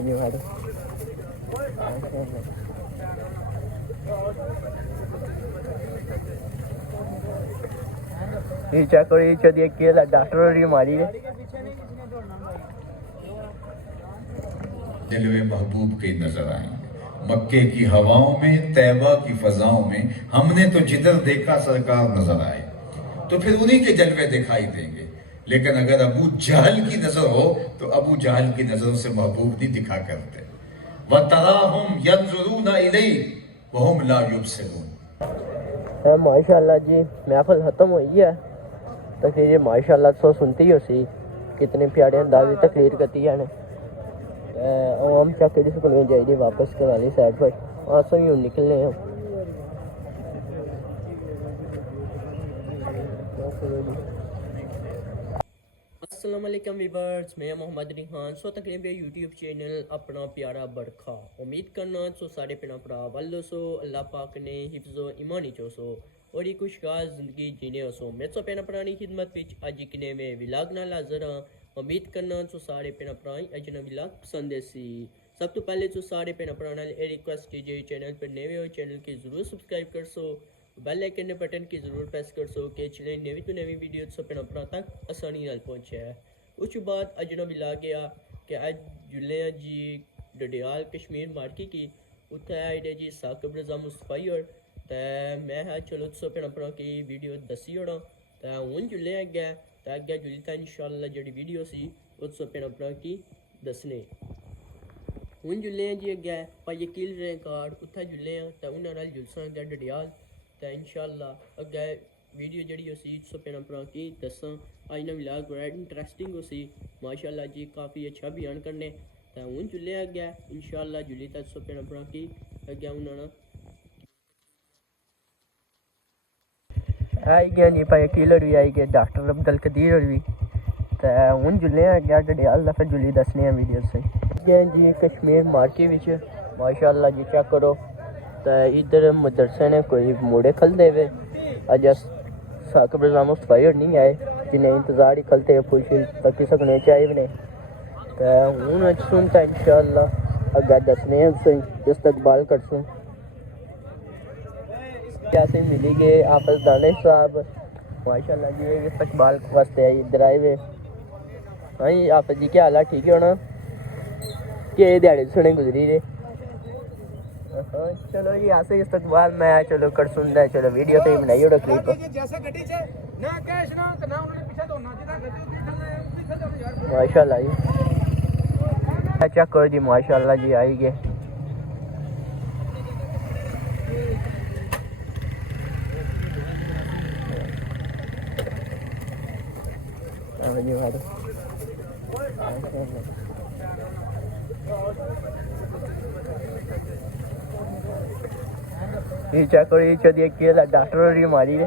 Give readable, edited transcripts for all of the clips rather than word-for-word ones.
جی بھائی یہ چیک کرو، یہ چودھری کیل ڈاکٹر اور یہ ماری ہے جلوے محبوب کے نظر آئیں مکے کی ہواؤں میں، طیبہ کی فضاؤں میں، ہم نے تو جدھر دیکھا سرکار نظر آئے تو پھر انہی کے جلوے دکھائی دیں گے۔ لیکن اگر ابو جہل کی نظر ہو تو ابو جہل کی نظروں سے محبوب نہیں دکھا کرتے۔ وَتَرَاهُمْ يَنْظُرُونَ إِلَيْهِ وَهُمْ لَا يُبْصِرُونَ۔ ماشاء اللہ جی محفل ختم ہوئی ہے، تقریر ماشاء اللہ تو سنتی ہو سی کتنے پیارے انداز تقریر کرتی ہے عوام چک جس کو جائے واپس کرالی سائڈ پر آسو ہی نکلنے ہیں۔ السلام علیکم ویورز، میں محمد ریحان سو تقریبا یوٹیوب چینل اپنا پیارا برکھا امید کرنا سو سارے پینا پرا ولو سو اللہ پاک نے حفظ و ایمانی چو سو اور ایک خوشگار زندگی جینے سو میں سو پینا پرانی خدمت وچ اج کنے میں ولاگ نال حاضر ہاں۔ امید کرنا سو سارے پینا پرائی اجنا ولاگ پسند سی۔ سب تو پہلے تو سارے پینا پرانا اے ریکویسٹ جے چینل پر نئے ہو چینل کی ضرور سبسکرائب کر سو، بیل آئیکن بٹن کی ضرور پریس کر سو کہ چلے نوی تو نوی ویڈیو سب پینا پرا تک آسانی نال پہنچے ہے۔ اس بعد اجنا ملا گیا کہ اج جلے جی ڈڈیال کشمیر مارکی کی اتھے آئے جی ثاقب رضا مصطفی اور میں چلو سو پینا پرا کی ویڈیو دسی ہوڑا ہوں جلے گیا اگے جلی تا انشاءاللہ جڑی ویڈیو سی اس سو پینا پرا کی دسنے ہوں جلے جی اگے پائی کیل رہے کارڈ اتھے جلے ہیں تو انہوں نے جلساں گیا ڈڈیال تو انشاءاللہ اگے ویڈیو جڑی ہو سی سو پینا پرا کی دساں آج نا ولاگ بڑا انٹرسٹنگ ہو سی ماشاءاللہ جی کافی اچھا بیان کرنے تو ہوں جلے اگیا انشاءاللہ جلی تا سو پینا پرا کی اگیا انہوں نے آئی گیا جی پائی کیلر بھی آئی گیا ڈاکٹر عبدالقدیر بھی تو ہوں جلے اگیا ڈڈیال دا پھر جلی دسنے ہیں ویڈیو سے گیا جی کشمیر مارکی وچ ماشاءاللہ جی چیک کرو تو ادھر مدرسے نے کوئی موڑے کھل دے وے اج ثاقب رضا مصطفی اور نہیں آئے جنہیں انتظار ہی کھلتے ہیں پوچھیں تاکہ سکنے چاہیے بھی نہیں تو ہوں اج سنتا انشاءاللہ اگا دسنے ہیں سے استقبال کرسوں کیسے ملی گئے آفز دانش صاحب ماشاءاللہ جی استقبال واسطے آئی ادھر آئے ہوئے ہاں جی آفز جی کیا حال ہے ٹھیک ہے ہونا کہ دیہڑے سنے گزری رہے چلو جی ایسے استقبال میں چلو کر سن ہے چلو ویڈیو سے بنائی ہوڑا کلپ ماشاءاللہ جی چیک کرو جی ماشاءاللہ جی آئی گئے یہ چیک کرو یہ چودھری کیل ڈاکٹر اور یہ ماری ہے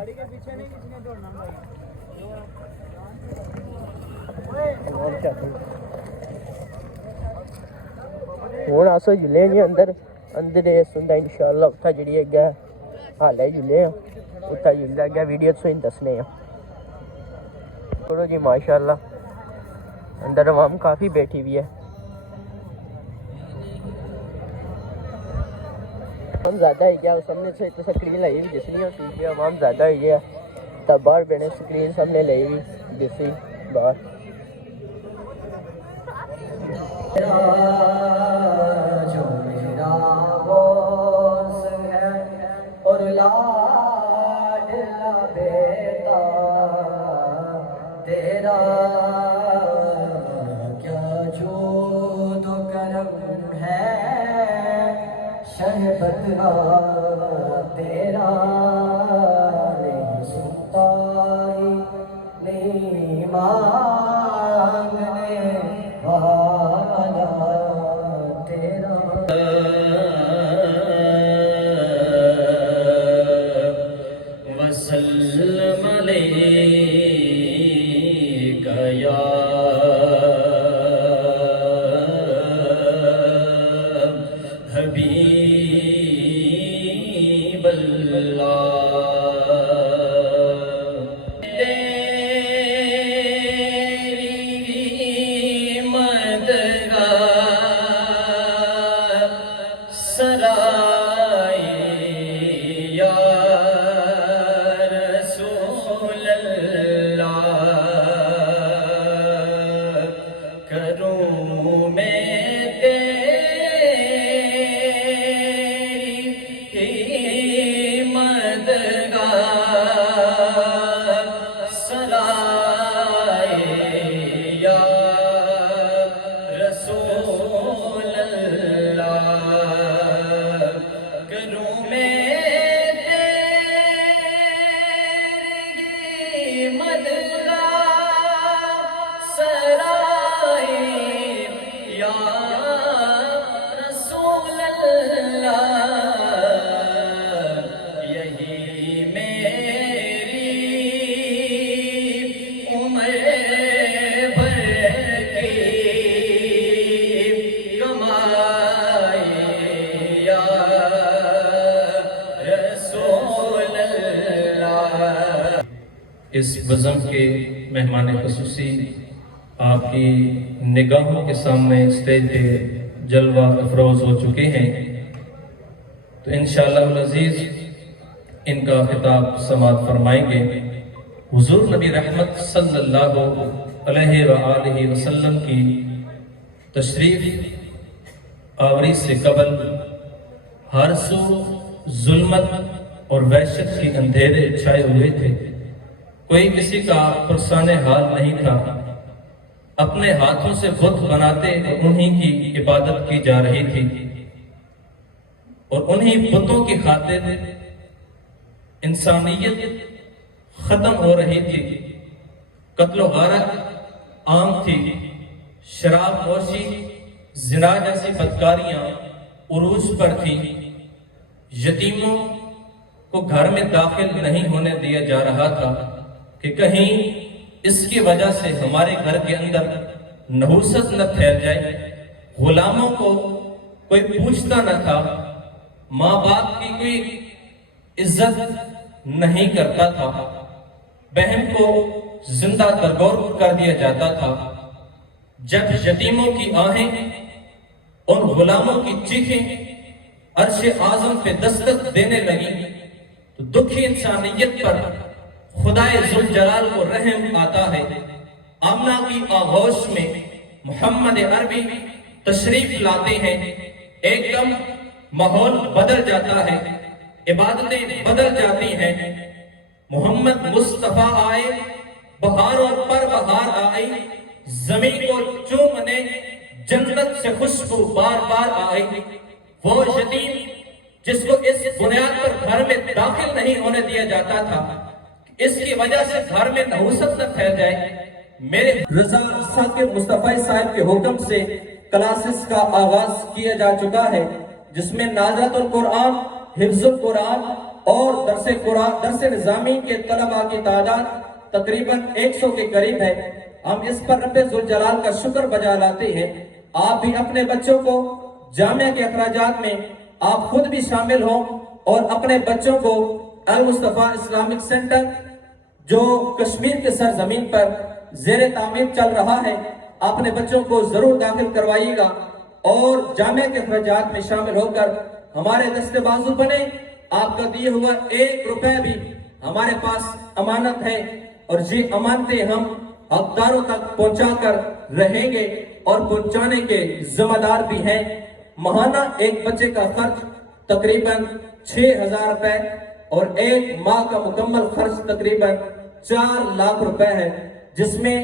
ہوں آسو جلے جی اندر اندر سنتا انشاءاللہ اتھا جڑی اگیا حال ہے جلے ہیں اتھا جلے اگیا ویڈیو سے دسنے ہیں کرو جی ماشاءاللہ اندر عوام کافی بیٹھی ہوئی ہے عوام زیادہ ہی گیا سامنے سے سکرین لگی ہوئی جس نہیں ہوتی ہے عوام زیادہ ہی گیا تب باہر بیٹھے سکرین سامنے لگی ہوئی جسی باہر جو میرا بوس ہے اور لاڈلا بیٹا تیرا کیا جود و کرم ہے شہبت تیرا نہیں سنتا نہیں مانگنے والا تیرا وسلم علیک یا حبیب اللہ بزم کے مہمان خصوصی آپ کی نگاہوں کے سامنے اسٹیج پہ جلوہ افروز ہو چکے ہیں، تو انشاءاللہ العزیز ان کا خطاب سماعت فرمائیں گے۔ حضور نبی رحمت صلی اللہ علیہ وآلہ وسلم کی تشریف آوری سے قبل ہر سو ظلمت اور وحشت کی اندھیرے چھائے ہوئے تھے، کوئی کسی کا پرسان حال نہیں تھا، اپنے ہاتھوں سے بت بناتے اور انہی کی عبادت کی جا رہی تھی، اور انہی بتوں کی خاطر انسانیت ختم ہو رہی تھی، قتل و غارت عام تھی، شراب نوشی زنا جیسی بدکاریاں عروج پر تھی، یتیموں کو گھر میں داخل نہیں ہونے دیا جا رہا تھا کہ کہیں اس کی وجہ سے ہمارے گھر کے اندر نحوست نہ پھیل جائے، غلاموں کو کوئی پوچھتا نہ تھا، ماں باپ کی کوئی عزت نہیں کرتا تھا، بہن کو زندہ درگور کر دیا جاتا تھا۔ جب یتیموں کی آہیں اور غلاموں کی چیخیں عرش اعظم پہ دستک دینے لگی تو دکھی انسانیت پر خدائے ذوالجلال کو رحم آتا ہے۔ آمنہ کی آغوش میں محمد عربی تشریف لاتے ہیں، ایک دم ماحول بدل جاتا ہے، عبادتیں بدل جاتی ہیں۔ محمد مصطفیٰ آئے، بہاروں پر بہار آئی، زمین کو چومنے جنت سے خوشبو بار بار آئی۔ وہ یتیم جس کو اس بنیاد پر گھر میں داخل نہیں ہونے دیا جاتا تھا، اس کی وجہ سے گھر میں نحوست نہ پھیل جائے، میرے رضا ثاقب مصطفی صاحب کے حکم سے کلاسز کا آغاز کیا جا چکا ہے، جس میں نازلۃ القرآن، حفظ القرآن اور درس نظامی کے طلباء کی تعداد تقریباً 100 کے قریب ہے۔ ہم اس پر رب ذوالجلال کا شکر بجا لاتے ہیں۔ آپ بھی اپنے بچوں کو جامعہ کے اخراجات میں آپ خود بھی شامل ہوں اور اپنے بچوں کو المصطفیٰ اسلامک سینٹر جو کشمیر کے سرزمین پر زیر تعمیر چل رہا ہے، اپنے بچوں کو ضرور داخل کروائیے گا اور جامعہ کے اخراجات میں شامل ہو کر ہمارے دستے بازو بنے۔ آپ کا دیے ہوا 1 روپے بھی ہمارے پاس امانت ہے اور یہ امانتیں ہم حقداروں تک پہنچا کر رہیں گے اور پہنچانے کے ذمہ دار بھی ہیں۔ ماہانہ ایک بچے کا خرچ تقریباً 6000 روپے اور ایک ماہ کا مکمل خرچ تقریباً 4 لاکھ روپے ہے، جس میں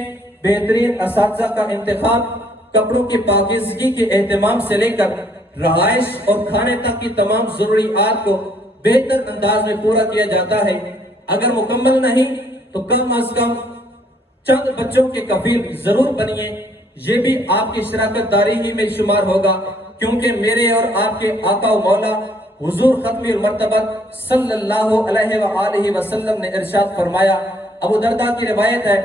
بہترین اساتذہ کا انتخاب، کپڑوں کی پاکیزگی کے اہتمام سے لے کر رہائش اور کھانے تک کی تمام ضروریات کو بہتر انداز میں پورا کیا جاتا ہے۔ اگر مکمل نہیں تو کم از کم چند بچوں کے کفیل ضرور بنیے، یہ بھی آپ کی شراکت داری ہی میں شمار ہوگا، کیونکہ میرے اور آپ کے آقا و مولا حضور ختم المرتبت صلی اللہ علیہ وآلہ وسلم نے ارشاد فرمایا، ابو دردہ کی روایت ہے،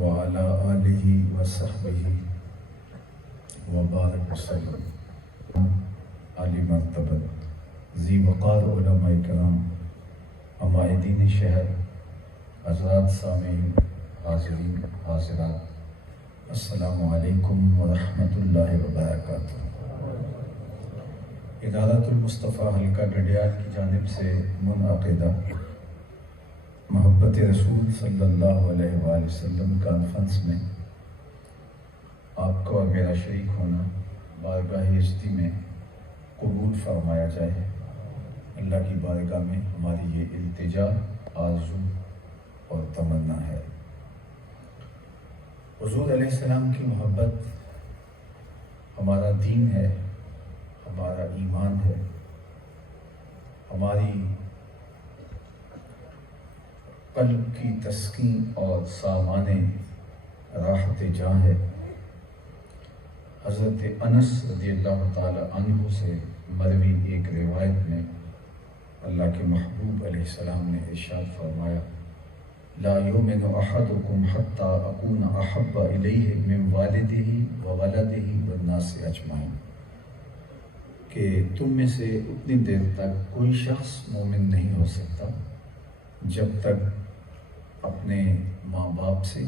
وعلى آله وصحبه وبارك وسلم۔ عالی مرتبت ذی وقار علماء کرام، عمائدین شہر، حضرات سامعین، حاضرین حاضرات، السلام علیکم ورحمۃ اللہ وبرکاتہ۔ ادارۃ المصطفیٰ حلقہ ڈڈیال کی جانب سے منعقدہ محبت رسول صلی اللہ علیہ وآلہ وسلم کانفرنس میں آپ کو اور میرا شریک ہونا بارگاہ ہستی میں قبول فرمایا جائے۔ اللہ کی بارگاہ میں ہماری یہ التجا، آرزو اور تمنا ہے۔ حضور علیہ السلام کی محبت ہمارا دین ہے، ہمارا ایمان ہے، ہماری قلب کی تسکین اور سامان راحت جاں ہے۔ حضرت انس رضی اللہ تعالی عنہ سے مروی ایک روایت میں اللہ کے محبوب علیہ السلام نے ارشاد فرمایا، لا یؤمن احدکم حتی اکون احب الیہ من والدہ وولدہ والناس اجمعین، کہ تم میں سے اتنی دیر تک کوئی شخص مومن نہیں ہو سکتا جب تک اپنے ماں باپ سے،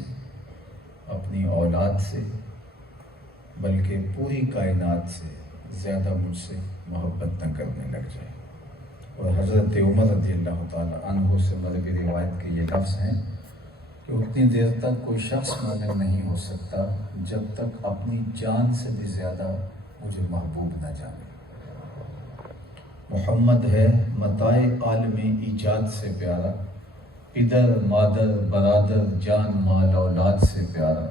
اپنی اولاد سے، بلکہ پوری کائنات سے زیادہ مجھ سے محبت نہ کرنے لگ جائے۔ اور حضرت عمر رضی اللہ تعالیٰ عنہ سے مروی روایت کے یہ لفظ ہیں کہ اتنی دیر تک کوئی شخص مومن نہیں ہو سکتا جب تک اپنی جان سے بھی زیادہ مجھے محبوب نہ جانے۔ محمد ہے متاع عالم ایجاد سے پیارا، پدر مادر برادر جان مال اولاد سے پیارا۔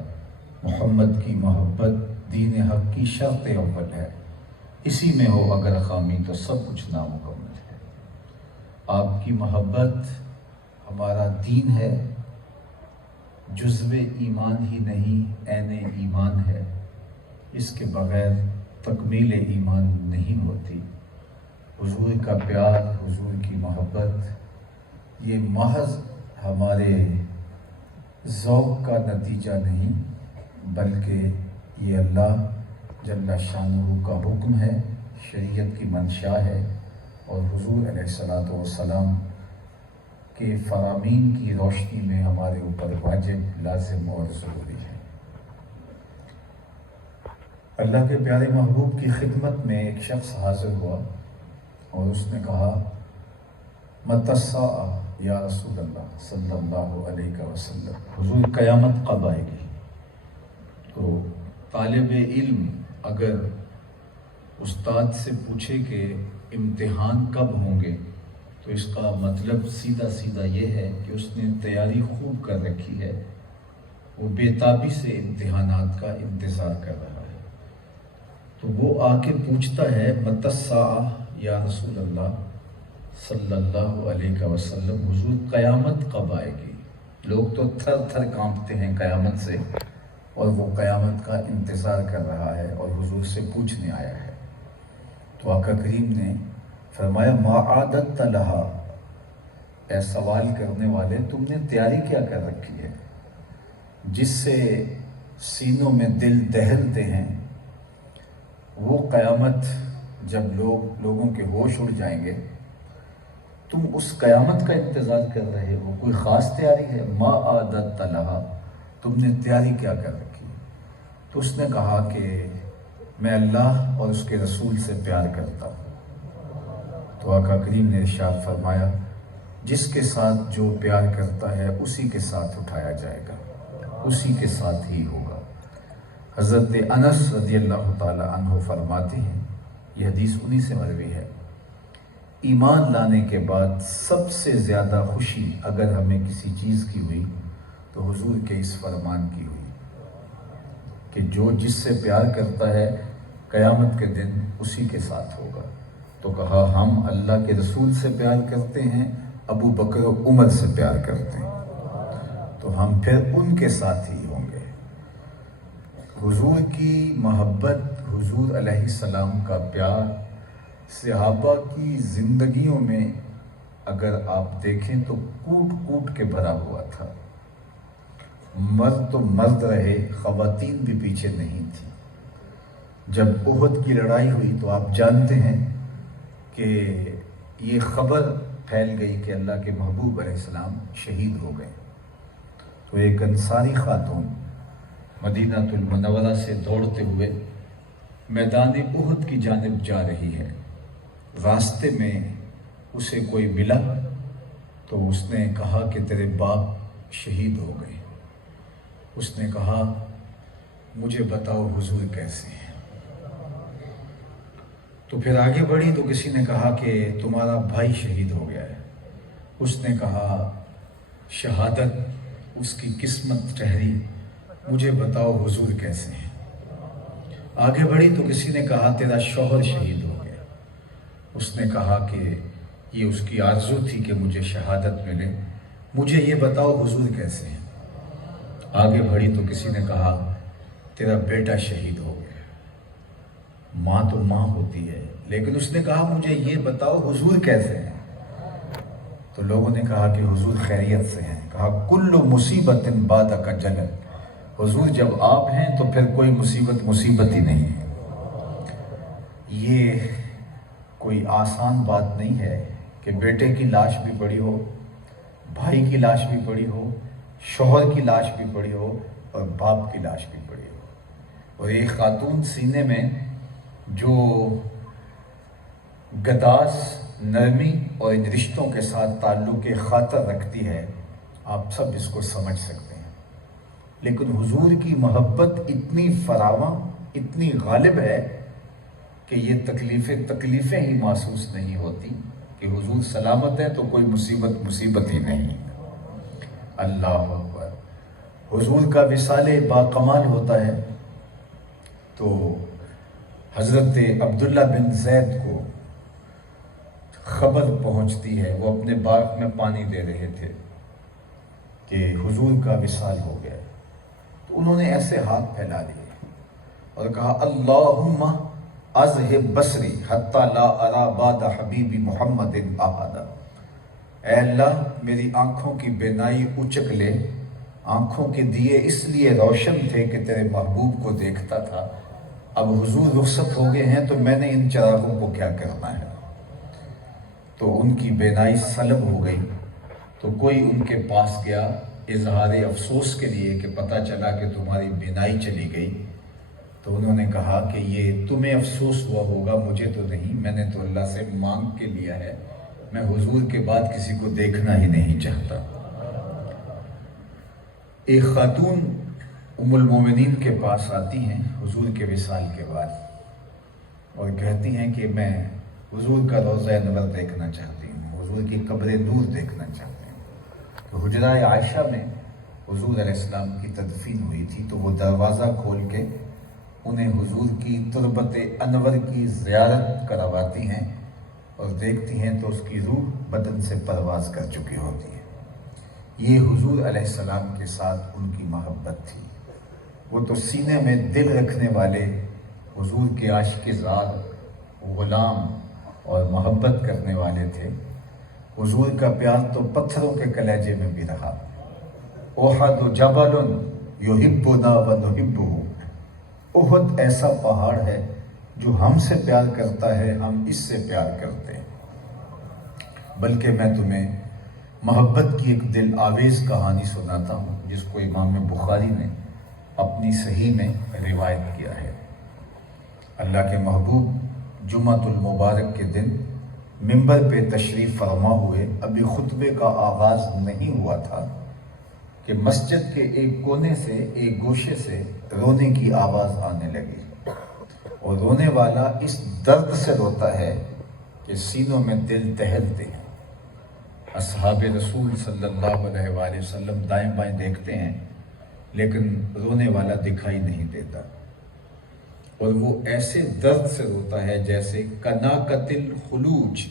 محمد کی محبت دین حق کی شرط اول ہے، اسی میں ہو اگر خامی تو سب کچھ نامکمل ہے۔ آپ کی محبت ہمارا دین ہے، جزو ایمان ہی نہیں عین ایمان ہے، اس کے بغیر تکمیل ایمان نہیں ہوتی۔ حضور کا پیار، حضور کی محبت یہ محض ہمارے ذوق کا نتیجہ نہیں، بلکہ یہ اللہ جل شانہ کا حکم ہے، شریعت کی منشا ہے، اور حضور علیہ الصلوۃ والسلام کے فرامین کی روشنی میں ہمارے اوپر واجب، لازم اور ضروری ہے۔ اللہ کے پیارے محبوب کی خدمت میں ایک شخص حاضر ہوا اور اس نے کہا، متی الساعہ یا رسول اللہ صلی اللہ علیہ وسلم، حضور قیامت کب آئے گی؟ تو طالب علم اگر استاد سے پوچھے کہ امتحان کب ہوں گے تو اس کا مطلب سیدھا سیدھا یہ ہے کہ اس نے تیاری خوب کر رکھی ہے، وہ بے تابی سے امتحانات کا انتظار کر رہا ہے۔ تو وہ آ کے پوچھتا ہے، متی الساعہ یا رسول اللہ صلی اللہ علیہ وسلم، حضور قیامت کب آئے گی؟ لوگ تو تھر تھر کانپتے ہیں قیامت سے، اور وہ قیامت کا انتظار کر رہا ہے اور حضور سے پوچھنے آیا ہے۔ تو آقا کریم نے فرمایا، ما عادت لہا، اے سوال کرنے والے تم نے تیاری کیا کر رکھی ہے؟ جس سے سینوں میں دل دہلتے ہیں، وہ قیامت جب لوگوں کے ہوش اڑ جائیں گے، تم اس قیامت کا انتظار کر رہے ہو، کوئی خاص تیاری ہے؟ ما عادت لہا، تم نے تیاری کیا کر رکھی؟ تو اس نے کہا کہ میں اللہ اور اس کے رسول سے پیار کرتا ہوں۔ تو آقا کریم نے ارشاد فرمایا، جس کے ساتھ جو پیار کرتا ہے اسی کے ساتھ اٹھایا جائے گا، اسی کے ساتھ ہی ہوگا۔ حضرت انس رضی اللہ تعالی عنہ فرماتے ہیں، یہ حدیث انہی سے مروی ہے، ایمان لانے کے بعد سب سے زیادہ خوشی اگر ہمیں کسی چیز کی ہوئی تو حضور کے اس فرمان کی ہوئی کہ جو جس سے پیار کرتا ہے قیامت کے دن اسی کے ساتھ ہوگا۔ تو کہا، ہم اللہ کے رسول سے پیار کرتے ہیں، ابو بکر و عمر سے پیار کرتے ہیں، تو ہم پھر ان کے ساتھ ہی ہوں گے۔ حضور کی محبت، حضور علیہ السلام کا پیار صحابہ کی زندگیوں میں اگر آپ دیکھیں تو کوٹ کوٹ کے بھرا ہوا تھا۔ مرد تو مرد رہے، خواتین بھی پیچھے نہیں تھی۔ جب احد کی لڑائی ہوئی تو آپ جانتے ہیں کہ یہ خبر پھیل گئی کہ اللہ کے محبوب علیہ السلام شہید ہو گئے۔ تو ایک انصاری خاتون مدینہ المنورہ سے دوڑتے ہوئے میدان احد کی جانب جا رہی ہے۔ راستے میں اسے کوئی ملا تو اس نے کہا کہ تیرے باپ شہید ہو گئے۔ اس نے کہا، مجھے بتاؤ حضور کیسے ہیں؟ تو پھر آگے بڑھی تو کسی نے کہا کہ تمہارا بھائی شہید ہو گیا ہے۔ اس نے کہا، شہادت اس کی قسمت ٹھہری، مجھے بتاؤ حضور کیسے ہیں؟ آگے بڑھی تو کسی نے کہا تیرا شوہر شہید ہو گیا۔ اس نے کہا کہ یہ اس کی آرزو تھی کہ مجھے شہادت ملے، مجھے یہ بتاؤ حضور کیسے ہیں؟ آگے بڑھی تو کسی نے کہا تیرا بیٹا شہید ہو گیا۔ ماں تو ماں ہوتی ہے، لیکن اس نے کہا مجھے یہ بتاؤ حضور کیسے ہیں؟ تو لوگوں نے کہا کہ حضور خیریت سے ہیں۔ کہا، کل مصیبت بعدک جلل، حضور جب آپ ہیں تو پھر کوئی مصیبت ہی نہیں ہے۔ یہ کوئی آسان بات نہیں ہے کہ بیٹے کی لاش بھی پڑی ہو، بھائی کی لاش بھی پڑی ہو، شوہر کی لاش بھی پڑی ہو اور باپ کی لاش بھی پڑی ہو، اور ایک خاتون سینے میں جو گداس، نرمی اور ان رشتوں کے ساتھ تعلق خاطر رکھتی ہے، آپ سب اس کو سمجھ سکتے ہیں۔ لیکن حضور کی محبت اتنی فراواں، اتنی غالب ہے کہ یہ تکلیفیں ہی محسوس نہیں ہوتی کہ حضور سلامت ہے تو کوئی مصیبت ہی نہیں۔ اللہ اکبر۔ حضور کا وصال باکمال ہوتا ہے تو حضرت عبداللہ بن زید کو خبر پہنچتی ہے، وہ اپنے باغ میں پانی دے رہے تھے کہ حضور کا وصال ہو گیا، تو انہوں نے ایسے ہاتھ پھیلا لیے اور کہا اللہم اذہب بصری حتی لا ارا بعد حبیبی محمد احدا، اے اللہ میری آنکھوں کی بینائی اچک لے، آنکھوں کے دیے اس لیے روشن تھے کہ تیرے محبوب کو دیکھتا تھا، اب حضور رخصت ہو گئے ہیں تو میں نے ان چراغوں کو کیا کرنا ہے۔ تو ان کی بینائی سلب ہو گئی، تو کوئی ان کے پاس گیا اظہار افسوس کے لیے کہ پتہ چلا کہ تمہاری بینائی چلی گئی، تو انہوں نے کہا کہ یہ تمہیں افسوس ہوا ہوگا، مجھے تو نہیں، میں نے تو اللہ سے مانگ کے لیا ہے، میں حضور کے بعد کسی کو دیکھنا ہی نہیں چاہتا۔ ایک خاتون ام المومنین کے پاس آتی ہیں حضور کے وصال کے بعد اور کہتی ہیں کہ میں حضور کا روضہ انور دیکھنا چاہتی ہوں، حضور کی قبر نور دیکھنا چاہتی ہوں۔ تو حجرہ عائشہ میں حضور علیہ السلام کی تدفین ہوئی تھی، تو وہ دروازہ کھول کے انہیں حضور کی تربت انور کی زیارت کرواتی ہیں اور دیکھتی ہیں تو اس کی روح بدن سے پرواز کر چکی ہوتی ہے۔ یہ حضور علیہ السلام کے ساتھ ان کی محبت تھی۔ وہ تو سینے میں دل رکھنے والے حضور کے عاشق زار، غلام اور محبت کرنے والے تھے۔ حضور کا پیار تو پتھروں کے کلیجے میں بھی رہا۔ احد جبل یحبنا ونحبہ، احد ایسا پہاڑ ہے جو ہم سے پیار کرتا ہے، ہم اس سے پیار کرتے ہیں۔ بلکہ میں تمہیں محبت کی ایک دل آویز کہانی سناتا ہوں جس کو امام بخاری نے اپنی صحیح میں روایت کیا ہے۔ اللہ کے محبوب جمعۃ المبارک کے دن منبر پہ تشریف فرما ہوئے، ابھی خطبے کا آغاز نہیں ہوا تھا کہ مسجد کے ایک کونے سے، ایک گوشے سے رونے کی آواز آنے لگی، اور رونے والا اس درد سے روتا ہے کہ سینوں میں دل دہلتے ہیں۔ اصحاب رسول صلی اللہ علیہ وآلہ وسلم دائیں بائیں دیکھتے ہیں لیکن رونے والا دکھائی نہیں دیتا، اور وہ ایسے درد سے روتا ہے جیسے کناکت الخلوج،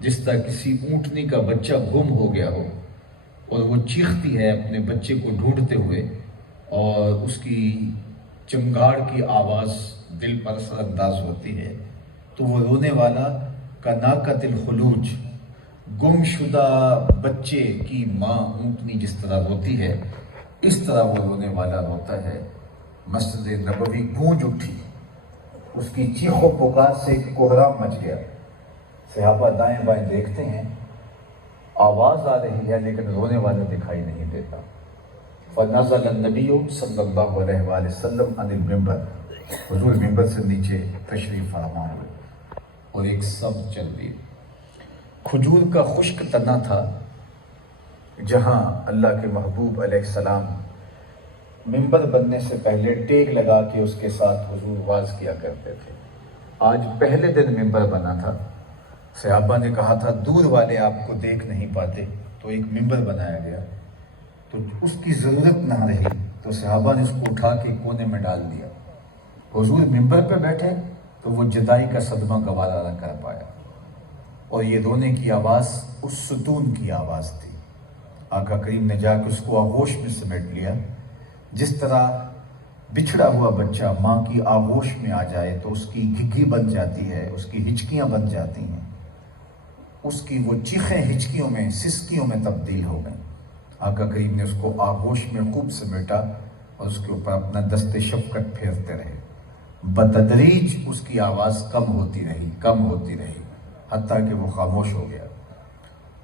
جس طرح کسی اونٹنی کا بچہ گم ہو گیا ہو اور وہ چیختی ہے اپنے بچے کو ڈھونڈتے ہوئے، اور اس کی چنگاڑ کی آواز دل پر اثر انداز ہوتی ہے، تو وہ رونے والا کناکت الخلوج، گم شدہ بچے کی ماں اونٹنی جس طرح روتی ہے، اس طرح وہ رونے والا روتا ہے۔ مسجد نبوی گونج اٹھی، اس کی چیخ و پکار سے کوہرام مچ گیا۔ صحابہ دائیں بائیں دیکھتے ہیں، آواز آ رہی ہے لیکن رونے والا دکھائی نہیں دیتا۔ فنزل النبی صلی اللہ علیہ وآلہ وسلم عن المنبر، حضور منبر سے نیچے تشریف فرما ہوئے اور ایک سبز چل دی، کھجور کا خشک تنا تھا جہاں اللہ کے محبوب علیہ السلام منبر بننے سے پہلے ٹیک لگا کے اس کے ساتھ حضور واز کیا کرتے تھے۔ آج پہلے دن منبر بنا تھا، صحابہ نے کہا تھا دور والے آپ کو دیکھ نہیں پاتے، تو ایک منبر بنایا گیا، تو اس کی ضرورت نہ رہی تو صحابہ نے اس کو اٹھا کے کونے میں ڈال دیا۔ حضور منبر پہ بیٹھے تو وہ جدائی کا صدمہ گوارا نہ کر پایا، اور یہ رونے کی آواز اس ستون کی آواز تھی۔ آقا کریم نے جا کے اس کو آغوش میں سمیٹ لیا، جس طرح بچھڑا ہوا بچہ ماں کی آغوش میں آ جائے تو اس کی گھگی بن جاتی ہے، اس کی ہچکیاں بن جاتی ہیں، اس کی وہ چیخیں ہچکیوں میں، سسکیوں میں تبدیل ہو گئیں۔ آقا کریم نے اس کو آغوش میں خوب سمیٹا اور اس کے اوپر اپنا دست شفقت پھیرتے رہے۔ بتدریج اس کی آواز کم ہوتی رہی، کم ہوتی رہی، حتیٰ کہ وہ خاموش ہو گیا۔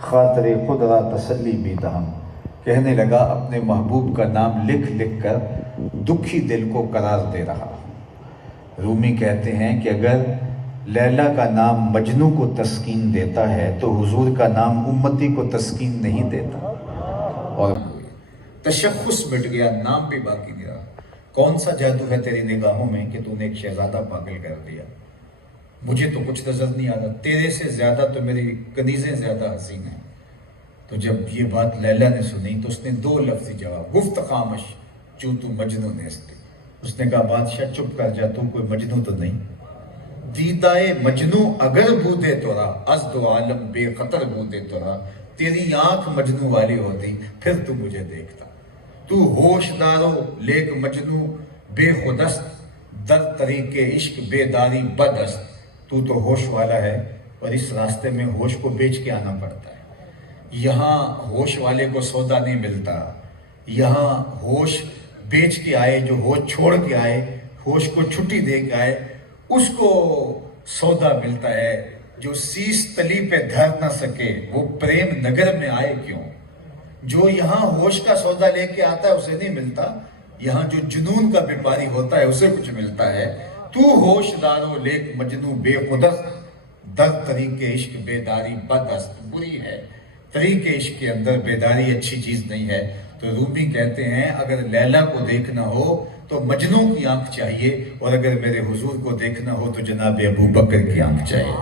خاطر خود را تسلی بھی دہم، کہنے لگا اپنے محبوب کا نام لکھ لکھ کر دکھی دل کو قرار دے رہا۔ رومی کہتے ہیں کہ اگر لیلا کا نام مجنوں کو تسکین دیتا ہے تو حضور کا نام امتی کو تسکین نہیں دیتا۔ اور تشخص مٹ گیا، نام بھی باقی نہیں رہا۔ کون سا جادو ہے تیری نگاہوں میں کہ تو نے ایک شہزادہ پاگل کر دیا؟ مجھے تو کچھ نظر نہیں آ رہا، تیرے سے زیادہ تو میری کنیزیں زیادہ حسین ہیں۔ تو جب یہ بات لیلا نے سنی تو اس نے دو لفظی جواب، گفت خامش چوں تو مجنوں نیستی۔ اس نے کہا بادشاہ چپ کر جا، تو کوئی مجنوں تو نہیں۔ دیدائے مجنوں اگر بودے تورا، از دو عالم بے خطر بودے تورا، تیری آنکھ مجنوں والی ہوتی پھر تو مجھے دیکھتا۔ تو ہوش دارو لیک مجنوں بے خودست، در طریق عشق بیداری بدست۔ تو ہوش والا ہے اور اس راستے میں ہوش کو بیچ کے آنا پڑتا ہے۔ یہاں ہوش والے کو سودا نہیں ملتا، یہاں ہوش بیچ کے آئے، جو ہوش چھوڑ کے آئے، ہوش کو چھٹی دے کے آئے، اس کو سودا ملتا ہے۔ جو سیس تلی پہ دھر نہ سکے وہ پریم نگر میں آئے کیوں؟ جو یہاں ہوش کا سودا لے کے آتا ہے اسے نہیں ملتا، یہاں جو جنون کا بیپاری ہوتا ہے اسے کچھ ملتا ہے۔ تو ہوش دارو لیک مجنوں بے خودست، در طریق عشق بیداری بدست۔ بری ہے، طریق عشق کے اندر بیداری اچھی چیز نہیں ہے۔ تو رومی کہتے ہیں اگر لیلا کو دیکھنا ہو تو مجنوں کی آنکھ چاہیے، اور اگر میرے حضور کو دیکھنا ہو تو جناب ابو بکر کی آنکھ چاہیے۔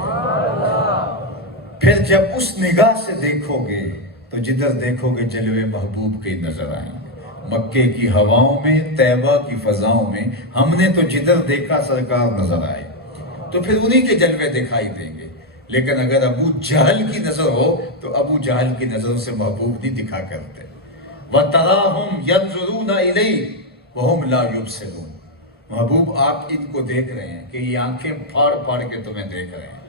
پھر جب اس نگاہ سے دیکھو گے تو جدھر دیکھو گے جلوے محبوب کے نظر آئیں گے۔ مکے کی ہواؤں میں، طیبہ کی فضاؤں میں ہم نے تو جدھر دیکھا سرکار نظر آئے، تو پھر انہی کے جلوے دکھائی دیں گے۔ لیکن اگر ابو جہل کی نظر ہو تو ابو جہل کی نظروں سے محبوب نہیں دکھا کرتے۔ وَتَرَاهُمْ يَنْظُرُونَ إِلَيْهِ وَهُمْ لَا يُبْصِرُونَ۔ محبوب آپ ان کو دیکھ رہے ہیں کہ یہ آنکھیں پھاڑ پھاڑ کے تمہیں دیکھ رہے ہیں،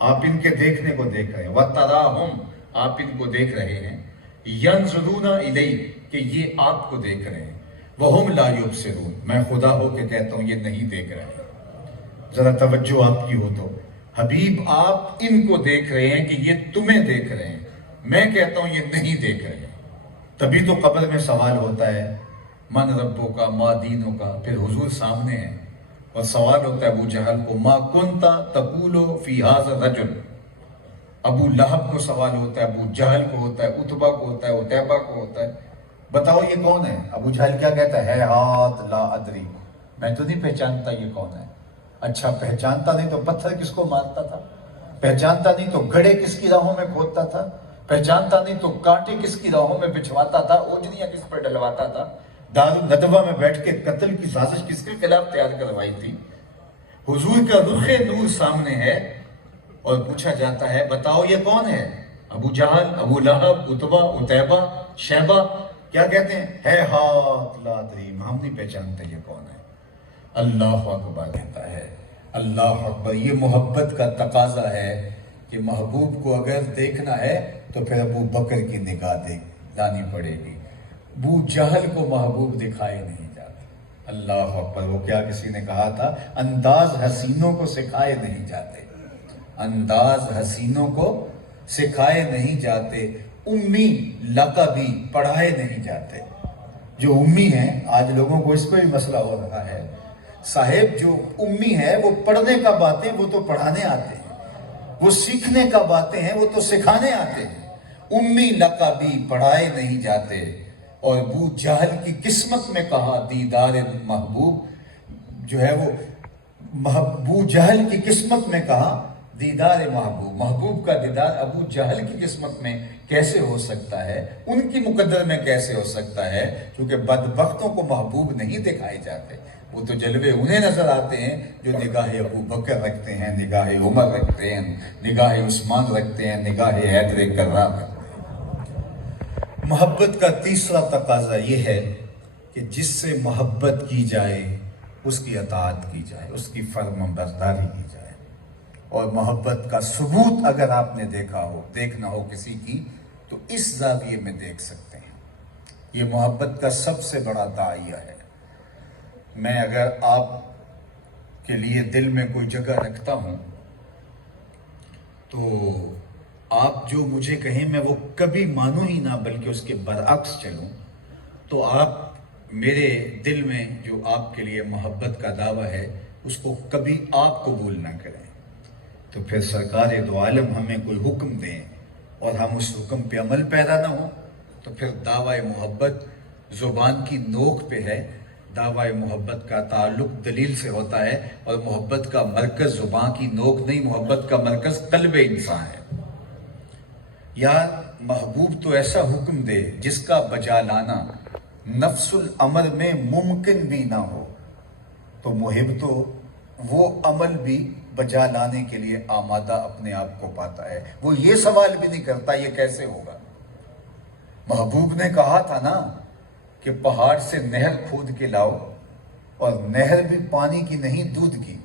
آپ ان کے دیکھنے کو دیکھ رہے ہیں۔ وَتَرَاهُمْ آپ ان کو دیکھ رہے ہیں، يَنْظُرُونَ إِلَيْهِ کہ یہ آپ کو دیکھ رہے ہیں، وَهُمْ لَا يُبْصِرُونَ میں خدا ہو کے کہتا ہوں یہ نہیں دیکھ رہے۔ ذرا توجہ آپ کی ہو تو حبیب آپ ان کو دیکھ رہے ہیں کہ یہ تمہیں دیکھ رہے ہیں، میں کہتا ہوں یہ نہیں دیکھ رہے ہیں۔ تبھی تو قبر میں سوال ہوتا ہے من ربوں کا، ما دینوں کا، پھر حضور سامنے ہیں اور سوال ہوتا ہے ابو جہل کو ما کنتا تقولو فی ھذا الرجل، ابو لہب کو سوال ہوتا ہے، ابو جہل کو ہوتا ہے، عتبہ کو ہوتا ہے، عتیبہ کو ہوتا ہے، بتاؤ یہ کون ہے؟ ابو جہل کیا کہتا ہے ہاتھ لا ادری، میں تو نہیں پہچانتا یہ کون ہے۔ اچھا پہچانتا نہیں تو پتھر کس کو مارتا تھا؟ پہچانتا نہیں تو گڑھے کس کی راہوں میں کھودتا تھا؟ پہچانتا نہیں تو کانٹے کس کی راہوں میں بچھواتا تھا؟ اوجھنیاں کس پر ڈلواتا تھا؟ دارالندوہ میں بیٹھ کے قتل کی سازش کس کے خلاف تیار کروائی تھی؟ حضور کا رخ نور سامنے ہے اور پوچھا جاتا ہے بتاؤ یہ کون ہے؟ ابو جہل، ابو لہب، عتبہ، عتیبہ، شیبہ کیا کہتے ہیں؟ ہے ہاتھ لا ادری، ہم نہیں پہچانتے یہ کون ہے۔ اللہ اکبر کہتا ہے، اللہ اکبر۔ یہ محبت کا تقاضا ہے کہ محبوب کو اگر دیکھنا ہے تو پھر ابو بکر کی نگاہ لانی پڑے گی۔ ابو جہل کو محبوب دکھائے نہیں جاتے۔ اللہ اکبر۔ وہ کیا کسی نے کہا تھا انداز حسینوں کو سکھائے نہیں جاتے، انداز حسینوں کو سکھائے نہیں جاتے، امی لقبی پڑھائے نہیں جاتے۔ جو امی ہیں آج لوگوں کو اس پہ بھی مسئلہ ہو رہا ہے، صاحب جو امی ہے وہ پڑھنے کا باتیں وہ تو پڑھانے آتے ہیں، وہ سیکھنے کا باتیں ہیں وہ تو سکھانے آتے ہیں، امی لقبی پڑھائے نہیں جاتے۔ اور ابو جہل کی قسمت میں کہا دیدار محبوب جو ہے وہ ابو جہل کی قسمت میں کہا دیدار محبوب، محبوب کا دیدار ابو جہل کی قسمت میں کیسے ہو سکتا ہے، ان کی مقدر میں کیسے ہو سکتا ہے؟ کیونکہ بدبختوں کو محبوب نہیں دکھائے جاتے، وہ تو جلوے انہیں نظر آتے ہیں جو نگاہ ابو بکر رکھتے ہیں، نگاہ عمر رکھتے ہیں، نگاہ عثمان رکھتے ہیں، نگاہ حیدر کرار رکھتے ہیں۔ محبت کا تیسرا تقاضا یہ ہے کہ جس سے محبت کی جائے اس کی اطاعت کی جائے، اس کی فرمان برداری کی جائے۔ اور محبت کا ثبوت اگر آپ نے دیکھنا ہو کسی کی تو اس زاویے میں دیکھ سکتے ہیں۔ یہ محبت کا سب سے بڑا داعیہ ہے۔ میں اگر آپ کے لیے دل میں کوئی جگہ رکھتا ہوں تو آپ جو مجھے کہیں میں وہ کبھی مانوں ہی نہ بلکہ اس کے برعکس چلوں، تو آپ میرے دل میں جو آپ کے لیے محبت کا دعویٰ ہے اس کو کبھی آپ قبول نہ کریں، تو پھر سرکار دو عالم ہمیں کوئی حکم دیں اور ہم اس حکم پہ عمل پیدا نہ ہو، تو پھر دعویٰ محبت زبان کی نوک پہ ہے۔ دعویٰ محبت کا تعلق دلیل سے ہوتا ہے، اور محبت کا مرکز زبان کی نوک نہیں، محبت کا مرکز قلب انسان ہے۔ یار محبوب تو ایسا حکم دے جس کا بجا لانا نفس الامر میں ممکن بھی نہ ہو، تو محب تو وہ عمل بھی بجا لانے کے لیے آمادہ اپنے آپ کو پاتا ہے، وہ یہ سوال بھی نہیں کرتا یہ کیسے ہوگا۔ محبوب نے کہا تھا نا کہ پہاڑ سے نہر کھود کے لاؤ، اور نہر بھی پانی کی نہیں دودھ کی،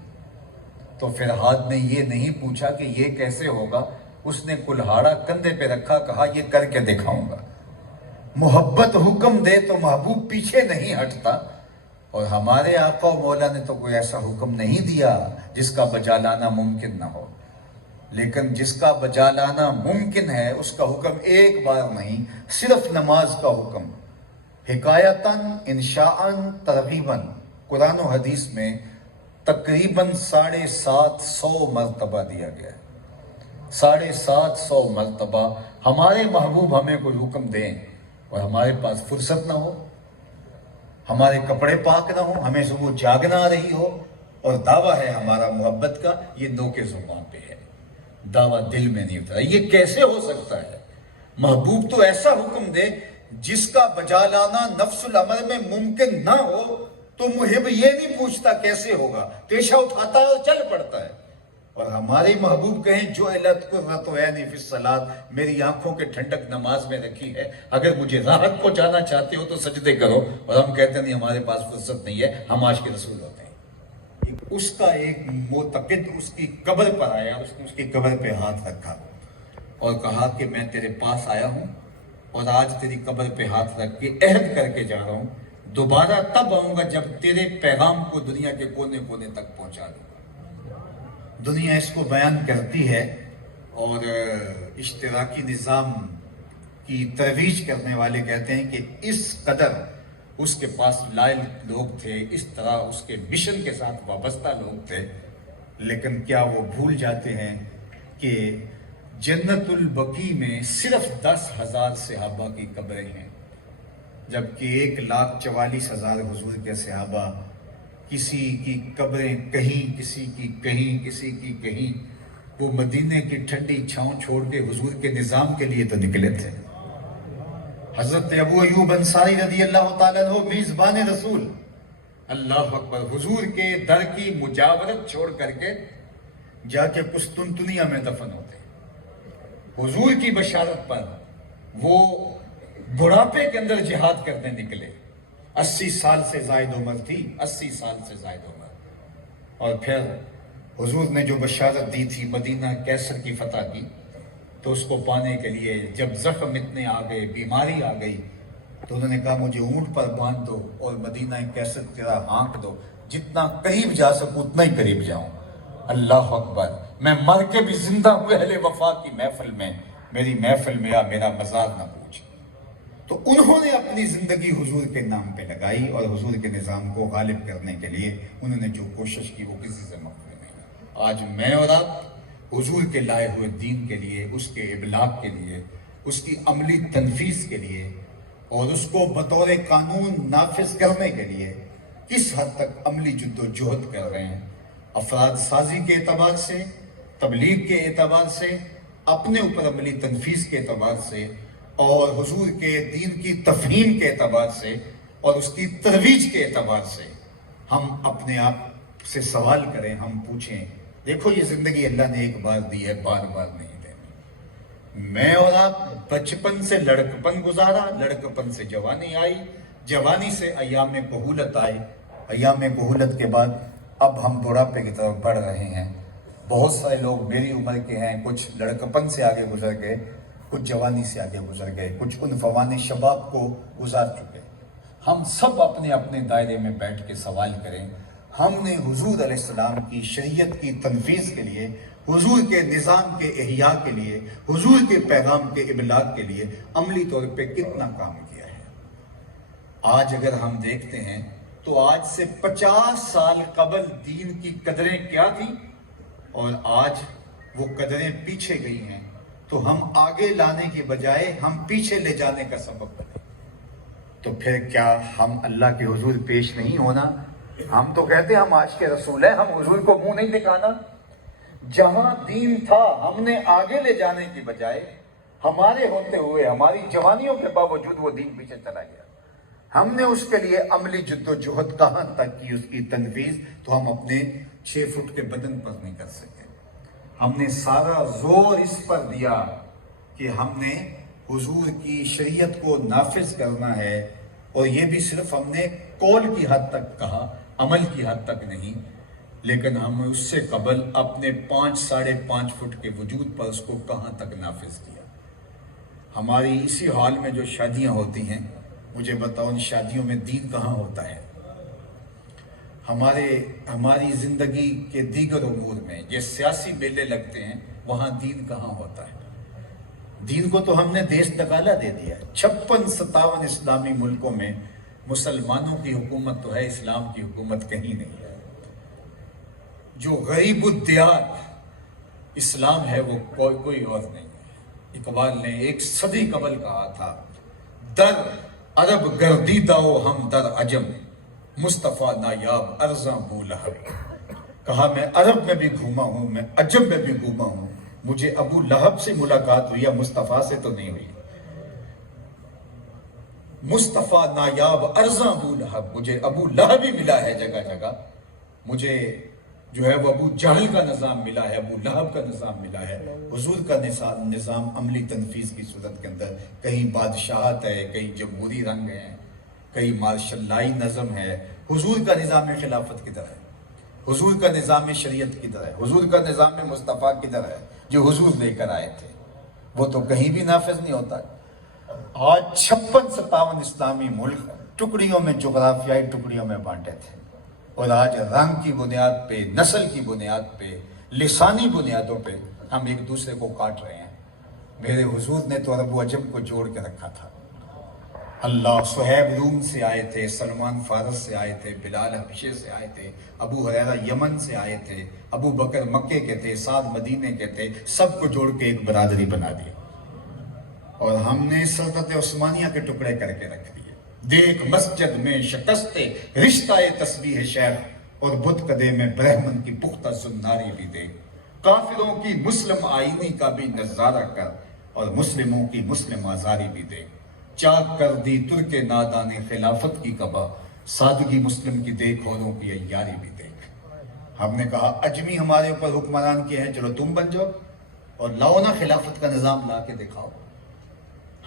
تو فرحاد نے یہ نہیں پوچھا کہ یہ کیسے ہوگا، اس نے کلہاڑا کندھے پہ رکھا، کہا یہ کر کے دکھاؤں گا۔ محبت حکم دے تو محبوب پیچھے نہیں ہٹتا، اور ہمارے آقا و مولا نے تو کوئی ایسا حکم نہیں دیا جس کا بجا لانا ممکن نہ ہو، لیکن جس کا بجا لانا ممکن ہے اس کا حکم ایک بار نہیں، صرف نماز کا حکم حکایتاً انشاءً ترغیباً قرآن و حدیث میں تقریباً 750 مرتبہ دیا گیا ہے۔ 750 مرتبہ ہمارے محبوب ہمیں کوئی حکم دیں اور ہمارے پاس فرصت نہ ہو، ہمارے کپڑے پاک نہ ہو، ہمیں صبح جاگنا آ رہی ہو، اور دعویٰ ہے ہمارا محبت کا، یہ نوکے زبان پہ ہے، دعویٰ دل میں نہیں اترا۔ یہ کیسے ہو سکتا ہے؟ محبوب تو ایسا حکم دے جس کا بجا لانا نفس الامر میں ممکن نہ ہو، تو محب یہ نہیں پوچھتا کیسے ہوگا، پیشہ اٹھاتا ہے اور چل پڑتا ہے۔ اور ہمارے محبوب کہیں جو علت قرۃ عین فی الصلاۃ، میری آنکھوں کے ٹھنڈک نماز میں رکھی ہے، اگر مجھے راحت پہنچانا چاہتے ہو تو سجدے کرو، اور ہم کہتے نہیں ہمارے پاس فرصت نہیں ہے، ہم عاشق رسول ہوتے ہیں۔ اس کا ایک معتقد اس کی قبر پر آیا، اس نے اس کی قبر پہ ہاتھ رکھا اور کہا کہ میں تیرے پاس آیا ہوں اور آج تیری قبر پہ ہاتھ رکھ کے عہد کر کے جا رہا ہوں، دوبارہ تب آؤں گا جب تیرے پیغام کو دنیا کے کونے کونے تک پہنچا دوں گا۔ دنیا اس کو بیان کرتی ہے، اور اشتراکی نظام کی ترویج کرنے والے کہتے ہیں کہ اس قدر اس کے پاس لائل لوگ تھے، اس طرح اس کے مشن کے ساتھ وابستہ لوگ تھے، لیکن کیا وہ بھول جاتے ہیں کہ جنت البقیع میں صرف 10,000 صحابہ کی قبریں ہیں، جبکہ 1,44,000 حضور کے صحابہ، کسی کی قبریں کہیں، کسی کی کہیں، کسی کی کہیں، وہ مدینے کی ٹھنڈی چھاؤں چھوڑ کے حضور کے نظام کے لیے تو نکلے تھے۔ حضرت ابو ایوب انصاری رضی اللہ تعالیٰ عنہ میزبان رسول، اللہ اکبر، حضور کے در کی مجاورت چھوڑ کر کے جا کے قسطنطنیہ میں دفن ہوتے، حضور کی بشارت پر وہ بڑھاپے کے اندر جہاد کرنے نکلے۔ 80 سال سے زائد عمر تھی، 80 سال سے زائد عمر، اور پھر حضور نے جو بشارت دی تھی مدینہ کیسر کی فتح کی، تو اس کو پانے کے لیے جب زخم اتنے آ گئے، بیماری آ گئی، تو انہوں نے کہا مجھے اونٹ پر باندھ دو اور مدینہ کیسر تیرا ہانک دو، جتنا قریب جا سکوں اتنا ہی قریب جاؤں۔ اللہ اکبر، میں مر کے بھی زندہ ہوں اہل وفا کی محفل میں، میری محفل میں یا میرا مزار نہ پوچھ۔ تو انہوں نے اپنی زندگی حضور کے نام پہ لگائی، اور حضور کے نظام کو غالب کرنے کے لیے انہوں نے جو کوشش کی وہ کسی سے مقبول نہیں۔ آج میں اور آپ حضور کے لائے ہوئے دین کے لیے، اس کے ابلاغ کے لیے، اس کی عملی تنفیذ کے لیے، اور اس کو بطور قانون نافذ کرنے کے لیے کس حد تک عملی جد و جہد کر رہے ہیں، افراد سازی کے اعتبار سے، تبلیغ کے اعتبار سے، اپنے اوپر عملی تنفیذ کے اعتبار سے، اور حضور کے دین کی تفہیم کے اعتبار سے، اور اس کی ترویج کے اعتبار سے ہم اپنے آپ سے سوال کریں، ہم پوچھیں، دیکھو یہ زندگی اللہ نے ایک بار دی ہے، بار بار نہیں دینی۔ میں اور آپ بچپن سے لڑکپن گزارا، لڑکپن سے جوانی آئی، جوانی سے ایام کہولت آئی، ایام کہولت کے بعد اب ہم بڑھاپے کی طرف بڑھ رہے ہیں۔ بہت سارے لوگ میری عمر کے ہیں، کچھ لڑکپن سے آگے گزر گئے، کچھ جوانی سے آگے گزر گئے، کچھ عنفوان شباب کو گزار چکے۔ ہم سب اپنے اپنے دائرے میں بیٹھ کے سوال کریں، ہم نے حضور علیہ السلام کی شریعت کی تنفیذ کے لیے، حضور کے نظام کے احیاء کے لیے، حضور کے پیغام کے ابلاغ کے لیے عملی طور پہ کتنا کام کیا ہے۔ آج اگر ہم دیکھتے ہیں تو آج سے 50 سال قبل دین کی قدریں کیا تھیں اور آج وہ قدریں پیچھے گئی ہیں، تو ہم آگے لانے کے بجائے ہم پیچھے لے جانے کا سبب بنے، تو پھر کیا ہم اللہ کے حضور پیش نہیں ہونا؟ ہم تو کہتے ہیں ہم آج کے رسول ہیں، ہم حضور کو منہ نہیں دکھانا۔ جہاں دین تھا ہم نے آگے لے جانے کی بجائے ہمارے ہوتے ہوئے، ہماری جوانیوں کے باوجود وہ دین پیچھے چلا گیا۔ ہم نے اس کے لیے عملی جد و جہد کہاں تک کی، اس کی تنفیذ تو ہم اپنے 6 فٹ کے بدن پر نہیں کر سکے۔ ہم نے سارا زور اس پر دیا کہ ہم نے حضور کی شریعت کو نافذ کرنا ہے، اور یہ بھی صرف ہم نے قول کی حد تک کہا، عمل کی حد تک نہیں، لیکن ہم اس سے قبل اپنے 5-5.5 فٹ کے وجود پر اس کو کہاں تک نافذ کیا۔ ہماری اسی حال میں جو شادیاں ہوتی ہیں، مجھے بتاؤ ان شادیوں میں دین کہاں ہوتا ہے؟ ہماری زندگی کے دیگر امور میں یہ سیاسی میلے لگتے ہیں، وہاں دین کہاں ہوتا ہے؟ دین کو تو ہم نے دیش نکالا دے دیا ہے۔ 56-57 اسلامی ملکوں میں مسلمانوں کی حکومت تو ہے، اسلام کی حکومت کہیں نہیں ہے۔ جو غریب الدیار اسلام ہے وہ کوئی اور نہیں ہے۔ اقبال نے 1 صدی قبل کہا تھا، در عرب گردیدہ و ہم در عجم، مصطفیٰ نایاب ارزاں بو لہب۔ کہا میں عرب میں بھی گھوما ہوں، میں عجم میں بھی گھوما ہوں، مجھے ابو لہب سے ملاقات ہوئی ہے، مصطفیٰ سے تو نہیں ہوئی۔ مصطفیٰ نایاب ارزاں بو لہب، مجھے ابو لہب ہی ملا ہے جگہ جگہ، مجھے جو ہے وہ ابو جہل کا نظام ملا ہے، ابو لہب کا نظام ملا ہے۔ حضور کا نظام عملی تنفیذ کی صورت کے اندر کہیں بادشاہت ہے، کہیں جمہوری رنگ ہے، کہیں مارشل لائی نظم ہے۔ حضور کا نظام خلافت کدھر ہے؟ حضور کا نظام شریعت کدھر ہے؟ حضور کا نظام مصطفیٰ کدھر ہے جو حضور لے کر آئے تھے؟ وہ تو کہیں بھی نافذ نہیں ہوتا۔ آج 56-57 اسلامی ملک ٹکڑیوں میں، جغرافیائی ٹکڑیوں میں بانٹے تھے، اور آج رنگ کی بنیاد پہ، نسل کی بنیاد پہ، لسانی بنیادوں پہ ہم ایک دوسرے کو کاٹ رہے ہیں۔ میرے حضور نے تو عرب و عجم کو جوڑ کے رکھا تھا۔ اللہ صہیب روم سے آئے تھے، سلمان فارس سے آئے تھے، بلال حبشے سے آئے تھے، ابو ہریرہ یمن سے آئے تھے، ابو بکر مکے کے تھے، سعد مدینے کے تھے، سب کو جوڑ کے ایک برادری بنا دیا، اور ہم نے سلطنت عثمانیہ کے ٹکڑے کر کے رکھ دیے۔ دیکھ مسجد میں شکست رشتہ تسبیح شیخ، اور بت کدے میں برہمن کی پختہ زناری بھی دیکھ۔ کافروں کی مسلم آئینی کا بھی نظارہ کر، اور مسلموں کی مسلم آزاری بھی دیکھ۔ چاک کر دی ترک نادان خلافت کی قبا، سادگی مسلم کی دیکھ، اوروں کی عیاری بھی دیکھ۔ ہم نے کہا اجمی ہمارے اوپر حکمران کیے ہیں، چلو تم بن جاؤ اور لاؤ نا خلافت کا نظام لا کے دکھاؤ۔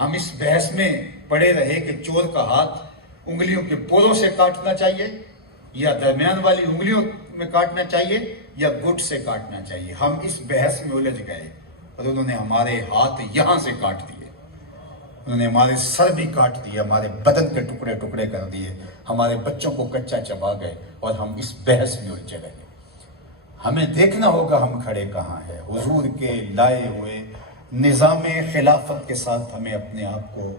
ہم اس بحث میں پڑے رہے کہ چور کا ہاتھ انگلیوں کے پوروں سے کاٹنا چاہیے یا درمیان والی انگلیوں میں کاٹنا چاہیے یا گٹ سے کاٹنا چاہیے۔ ہم اس بحث میں الجھ گئے، اور انہوں نے ہمارے ہاتھ یہاں سے کاٹ دیے، انہوں نے ہمارے سر بھی کاٹ دیے، ہمارے بدن کے ٹکڑے ٹکڑے کر دیے، ہمارے بچوں کو کچا چبا گئے، اور ہم اس بحث میں الجھے رہے۔ ہمیں دیکھنا ہوگا ہم کھڑے کہاں ہیں۔ حضور کے لائے ہوئے نظام خلافت کے ساتھ ہمیں اپنے آپ کو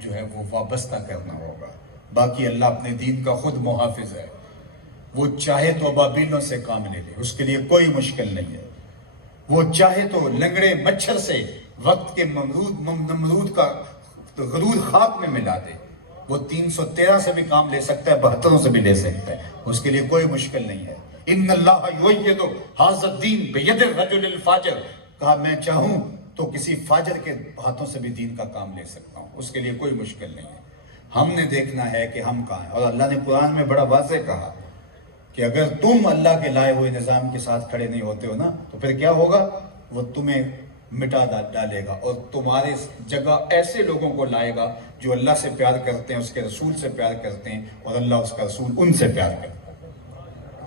جو ہے وہ وابستہ کرنا ہوگا۔ باقی اللہ اپنے دین کا خود محافظ ہے، وہ چاہے تو ابابیلوں سے کام لے لے، اس کے لیے کوئی مشکل نہیں ہے۔ وہ چاہے تو لنگڑے مچھر سے وقت کے نمرود کا غرور خاک میں ملا دے، وہ 313 سے بھی کام لے سکتا ہے، 72 سے بھی لے سکتا ہے، اس کے لیے کوئی مشکل نہیں ہے۔ ان اللہ یؤید ھذا الدین بید الرجل الفاجر، کہا میں چاہوں تو کسی فاجر کے ہاتھوں سے بھی دین کا کام لے سکتا ہوں، اس کے لیے کوئی مشکل نہیں ہے۔ ہم نے دیکھنا ہے کہ ہم کہاں ہیں، اور اللہ نے قرآن میں بڑا واضح کہا کہ اگر تم اللہ کے لائے ہوئے نظام کے ساتھ کھڑے نہیں ہوتے ہو نا، تو پھر کیا ہوگا؟ وہ تمہیں مٹا ڈالے گا، اور تمہارے جگہ ایسے لوگوں کو لائے گا جو اللہ سے پیار کرتے ہیں، اس کے رسول سے پیار کرتے ہیں، اور اللہ اس کا رسول ان سے پیار کرتے ہیں۔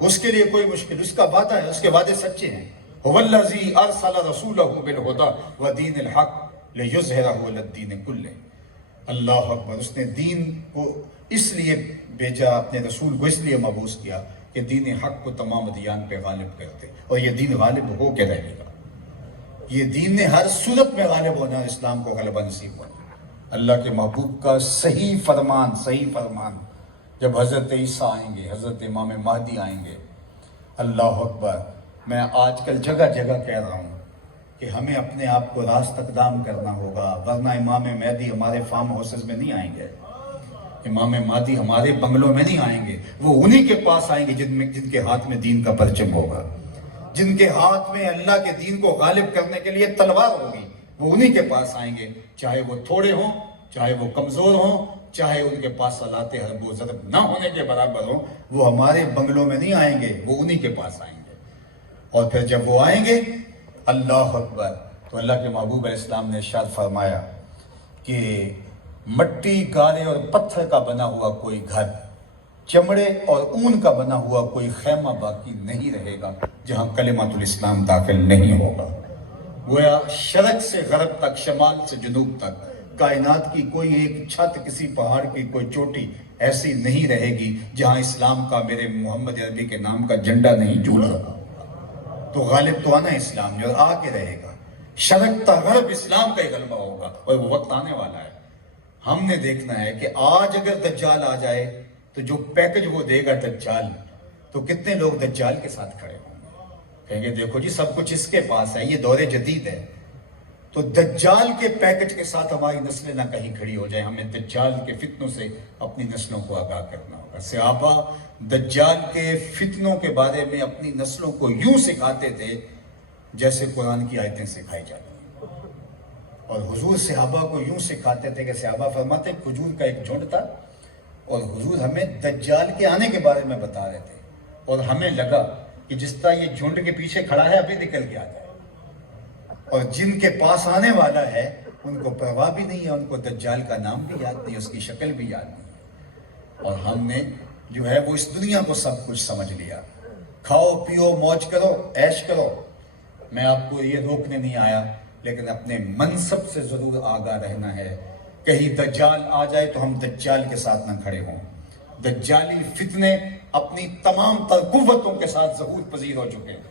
اس کے لیے کوئی مشکل، اس کا وعدہ ہے، اس کے وعدے سچے ہیں۔ هو الذی ارسل رسولہ بالہدی ودین الحق لیظہرہ علی الدین کلہ۔ اللہ اکبر، اس نے دین کو اس لیے بھیجا، اپنے رسول کو اس لیے مبعوث کیا کہ دین حق کو تمام ادیان پہ غالب کرتے، اور یہ دین غالب ہو کے رہے گا۔ یہ دین نے ہر صورت میں غالب ہونا، اسلام کو غلبہ نصیب ہونا۔ اللہ کے محبوب کا صحیح فرمان جب حضرت عیسیٰ آئیں گے، حضرت امام مہدی آئیں گے، اللہ اکبر، میں آج کل جگہ جگہ کہہ رہا ہوں کہ ہمیں اپنے آپ کو راست اقدام کرنا ہوگا، ورنہ امام مہدی ہمارے فارم ہاؤسز میں نہیں آئیں گے، امام مہدی ہمارے بنگلوں میں نہیں آئیں گے، وہ انہی کے پاس آئیں گے جن کے ہاتھ میں دین کا پرچم ہوگا، جن کے ہاتھ میں اللہ کے دین کو غالب کرنے کے لیے تلوار ہوگی، وہ انہی کے پاس آئیں گے، چاہے وہ تھوڑے ہوں، چاہے وہ کمزور ہوں، چاہے ان کے پاس صلاحت حرب و ضرب نہ ہونے کے برابر ہوں، وہ ہمارے بنگلوں میں نہیں آئیں گے، وہ انہی کے پاس آئیں گے۔ اور پھر جب وہ آئیں گے، اللہ اکبر، تو اللہ کے محبوب علیہ السلام نے ارشاد فرمایا کہ مٹی، گارے اور پتھر کا بنا ہوا کوئی گھر، چمڑے اور اون کا بنا ہوا کوئی خیمہ باقی نہیں رہے گا جہاں کلمۃ الاسلام داخل نہیں ہوگا۔ گویا شرق سے غرب تک، شمال سے جنوب تک، کائنات کی کوئی ایک چھت، کسی پہاڑ کی کوئی چوٹی ایسی نہیں رہے گی جہاں اسلام کا، میرے محمد عربی کے نام کا جھنڈا نہیں جھول رہا۔ تو غالب تو آنا اسلام جو آ کے رہے گا، شرق تا غرب اسلام کا ہی غلبہ ہوگا، اور وہ وقت آنے والا ہے۔ ہم نے دیکھنا ہے کہ آج اگر دجال آ جائے تو جو پیکج وہ دے گا دجال، تو کتنے لوگ دجال کے ساتھ کھڑے ہوں گے، کہیں گے دیکھو جی سب کچھ اس کے پاس ہے، یہ دور جدید ہے۔ تو دجال کے پیکج کے ساتھ ہماری نسلیں نہ کہیں کھڑی ہو جائیں، ہمیں دجال کے فتنوں سے اپنی نسلوں کو آگاہ کرنا ہوگا۔ صحابہ دجال کے فتنوں کے بارے میں اپنی نسلوں کو یوں سکھاتے تھے جیسے قرآن کی آیتیں سکھائی جاتی ہیں، اور حضور صحابہ کو یوں سکھاتے تھے کہ صحابہ فرماتے کھجور کا ایک جھنڈ تھا، اور حضور ہمیں دجال کے آنے کے بارے میں بتا رہے تھے، اور ہمیں لگا کہ جس طرح یہ جھنڈ کے پیچھے کھڑا ہے ابھی نکل کے آ جائے، اور جن کے پاس آنے والا ہے ان کو پرواہ بھی نہیں ہے، ان کو دجال کا نام بھی یاد نہیں، اس کی شکل بھی یاد نہیں، اور ہم نے جو ہے وہ اس دنیا کو سب کچھ سمجھ لیا۔ کھاؤ پیو موج کرو، عیش کرو، میں آپ کو یہ روکنے نہیں آیا، لیکن اپنے منصب سے ضرور آگاہ رہنا ہے۔ کہیں دجال آ جائے تو ہم دجال کے ساتھ نہ کھڑے ہوں۔ دجالی فتنے اپنی تمام تر قوتوں کے ساتھ ظہور پذیر ہو چکے ہیں،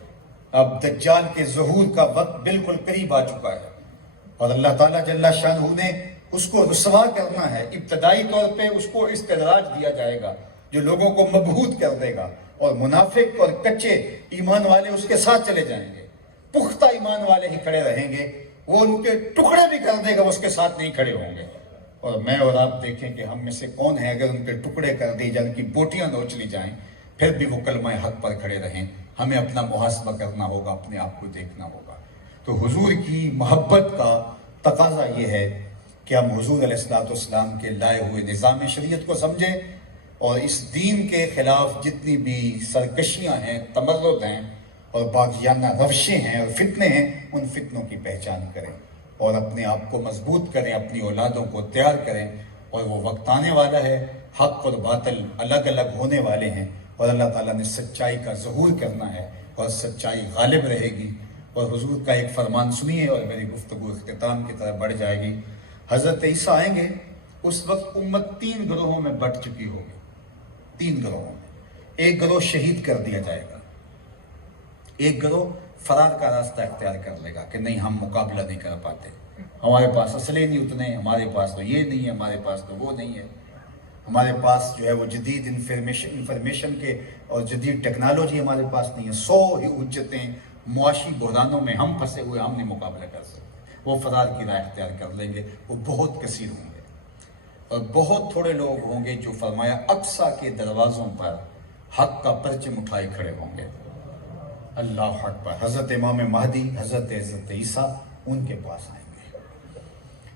اب دجال کے ظہور کا وقت بالکل قریب آ چکا ہے، اور اللہ تعالیٰ جل شانہ نے اس کو رسوا کرنا ہے۔ ابتدائی طور پہ اس کو استدراج دیا جائے گا جو لوگوں کو مبہوت کر دے گا، اور منافق اور کچے ایمان والے اس کے ساتھ چلے جائیں گے، پختہ ایمان والے ہی کھڑے رہیں گے، وہ ان کے ٹکڑے بھی کر دے گا، اس کے ساتھ نہیں کھڑے ہوں گے۔ اور میں اور آپ دیکھیں کہ ہم میں سے کون ہے اگر ان کے ٹکڑے کر دی جائیں، ان کی بوٹیاں نوچ لی جائیں، پھر بھی وہ کلمہ حق پر کھڑے رہیں۔ ہمیں اپنا محاسبہ کرنا ہوگا، اپنے آپ کو دیکھنا ہوگا۔ تو حضور کی محبت کا تقاضا یہ ہے کہ ہم حضور علیہ السلام کے لائے ہوئے نظام شریعت کو سمجھیں، اور اس دین کے خلاف جتنی بھی سرکشیاں ہیں، تمرد ہیں اور باغیانہ روشیں ہیں اور فتنے ہیں، ان فتنوں کی پہچان کریں اور اپنے آپ کو مضبوط کریں، اپنی اولادوں کو تیار کریں۔ اور وہ وقت آنے والا ہے، حق اور باطل الگ الگ ہونے والے ہیں، اور اللہ تعالیٰ نے سچائی کا ظہور کرنا ہے، اور سچائی غالب رہے گی۔ اور حضور کا ایک فرمان سنیے اور میری گفتگو اختتام کی طرف بڑھ جائے گی۔ حضرت عیسیٰ آئیں گے، اس وقت امت 3 گروہوں میں بٹ چکی ہوگی، 3 گروہوں میں۔ ایک گروہ شہید کر دیا جائے گا، ایک گروہ فرار کا راستہ اختیار کر لے گا کہ نہیں ہم مقابلہ نہیں کر پاتے، ہمارے پاس اسلحے نہیں اتنے، ہمارے پاس تو یہ نہیں ہے، ہمارے پاس تو وہ نہیں ہے، ہمارے پاس جو ہے وہ جدید انفارمیشن کے اور جدید ٹیکنالوجی ہمارے پاس نہیں ہے، 100 ہی حجتیں، معاشی بحرانوں میں ہم پھنسے ہوئے، ہم نہیں مقابلہ کر سکتے۔ وہ فرار کی راہ اختیار کر لیں گے، وہ بہت کثیر ہوں گے، اور بہت تھوڑے لوگ ہوں گے جو فرمایا اقصیٰ کے دروازوں پر حق کا پرچم اٹھائے کھڑے ہوں گے۔ اللہ اکبر۔ حضرت امام مہدی، حضرت عیسیٰ ان کے پاس آئیں گے،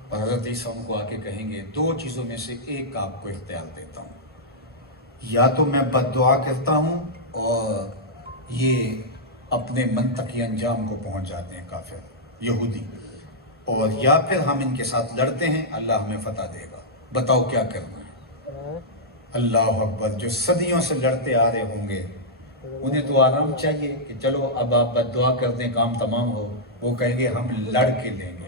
اور حضرت عیسیٰ ان کو آ کے کہیں گے 2 چیزوں میں سے ایک آپ کو اختیار دیتا ہوں، یا تو میں بد دعا کرتا ہوں اور یہ اپنے منطقی انجام کو پہنچ جاتے ہیں کافر یہودی، اور یا پھر ہم ان کے ساتھ لڑتے ہیں، اللہ ہمیں فتح دے گا، بتاؤ کیا کرنا ہے۔ اللہ اکبر۔ جو صدیوں سے لڑتے آ رہے ہوں گے انہیں تو آرام چاہیے کہ چلو اب آپ بد دعا کر دیں کام تمام ہو، وہ کہیں گے ہم لڑ کے لیں گے۔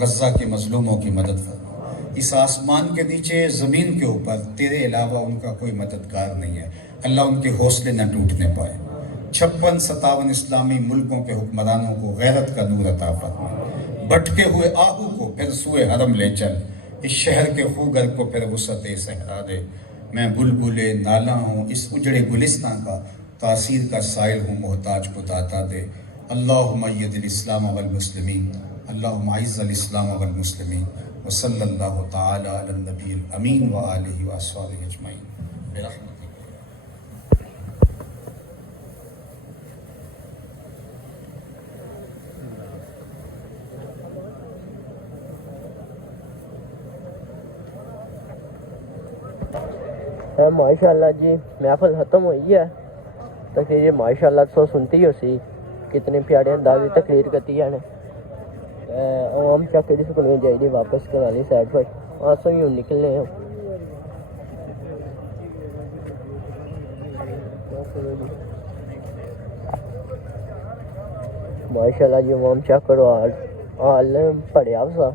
غزہ کے مظلوموں کی مدد فرما۔ اس آسمان کے نیچے زمین کے اوپر تیرے علاوہ ان کا کوئی مددگار نہیں ہے، اللہ ان کے حوصلے نہ ٹوٹنے پائے۔ 56-57 اسلامی ملکوں کے حکمرانوں کو غیرت کا نور عطا فرما۔ بھٹکے ہوئے آہو کو پھر سوئے حرم لے چل، اس شہر کے خوگر کو پھر وسعت صحرا دے۔ میں بلبل نالا ہوں اس اجڑے گلستان کا، تاثیر کا سائل ہوں محتاج کو داتا دے۔ اللہم اید الاسلام والمسلمین، اللہم اعز الاسلام والمسلمین، وصلی اللہ تعالی علی النبی الامین وآلہ وآصحابہ اجمعین برحمتک۔ ماشاء اللہ جی محفل ختم ہوئی ہے، تقریر ماشاء اللہ تو سنتی ہو سی کتنے پیارے انداز کی تقریر کرتی ہے نے۔ عوام چک جس کو جائیے واپس کرانی سائڈ پر آسوں ہی نکلنے ہیں۔ ماشاء اللہ جی عوام چک کرو حال پڑیا سا